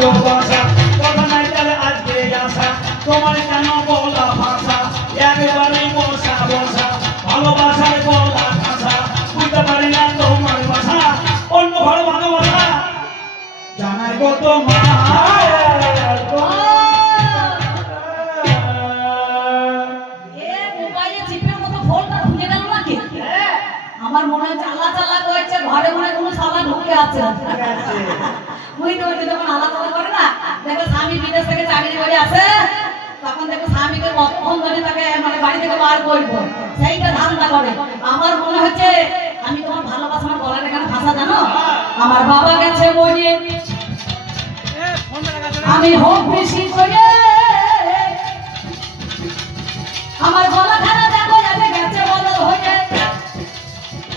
ভালোবাসা কথা নাই তাহলে আজকে আসা তোমার কেন বলা ভাষা একেবারে বসা বসা ভালোবাসায় বলা ভাষা বুঝতে পারি না তোমার ভাষা অন্য ভালো ভালোবাসা জানাই গো তোমার আমার মনে হচ্ছে আল্লাহ চাল্লা করছে ঘরে মনে কোনো সালা ঢুকে আছে বুঝতে পারছি যখন আল্লাহ চাল্লা করে না দেখো স্বামী বিদেশ থেকে চাকরি করে আসে তখন দেখো স্বামীকে কতক্ষণ ধরে তাকে মানে বাড়ি থেকে বার করবো সেইটা ধান্দা করে আমার মনে হচ্ছে আমি তোমার ভালোবাসা আমার গলার এখানে ভাষা জানো আমার বাবা গেছে মরিয়ে আমি হোক বেশি করে আমার গলা খানা দেখো যাবে গেছে বলো হয়ে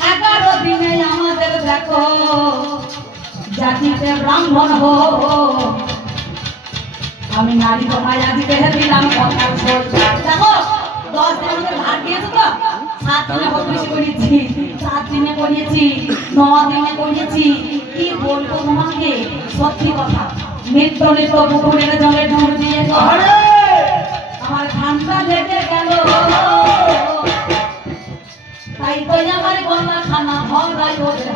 11 দিনে আমাদের দেখো জাতিতে ব্রাহ্মণ হো আমি নারী তোমায় আজকে দিলাম কথা দেখো 10 দিন আমাদের ভাগ দিয়েছে তো 7 দিনে হোক বেশি করেছি 7 দিনে করিয়েছি 9 দিনে করিয়েছি কি বলবো তোমাকে সত্যি কথা মৃত্যুলে তো পুকুরের জলে ডুব দিয়ে আমার ঠান্ডা লেগে গেল তাই তো আমার গলা খানা ভরাই ওঠে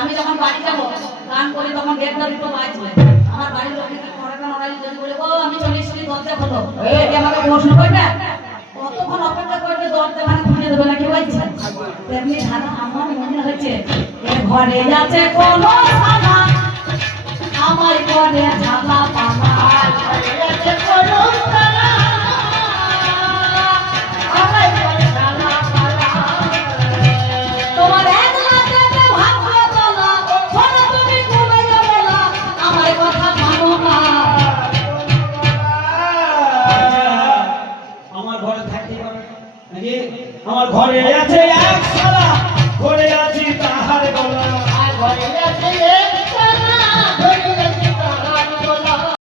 আমি যখন বাড়ি যাবো গান করি তখন গেটটা দিতে বাজবে আমার বাড়ির লোক ঘরেটা নড়াই যদি বলে ও আমি চলে এসেছি দরজা খোলো এই আমাকে প্রশ্ন করবে কতক্ষণ অপেক্ষা করবে দরজা মানে খুলে দেবে না কেউ বলছে তেমনি ধারা আমার মনে হচ্ছে এ ঘরে আছে কোনো সালা আমার ঘরে ঝালা পালা ঘরে আছে কোনো সালা আমার ঘরে ঝালা পালা তোমার এক রাতে ভাববে বলা ছোট তুমি ঘুমাই বলা আমার কথা মানো না আমার ঘরে থাকতে পারে নাকি আমার ঘরে আছে এক সালা ঘরে আছি তাহার গলা ঘরে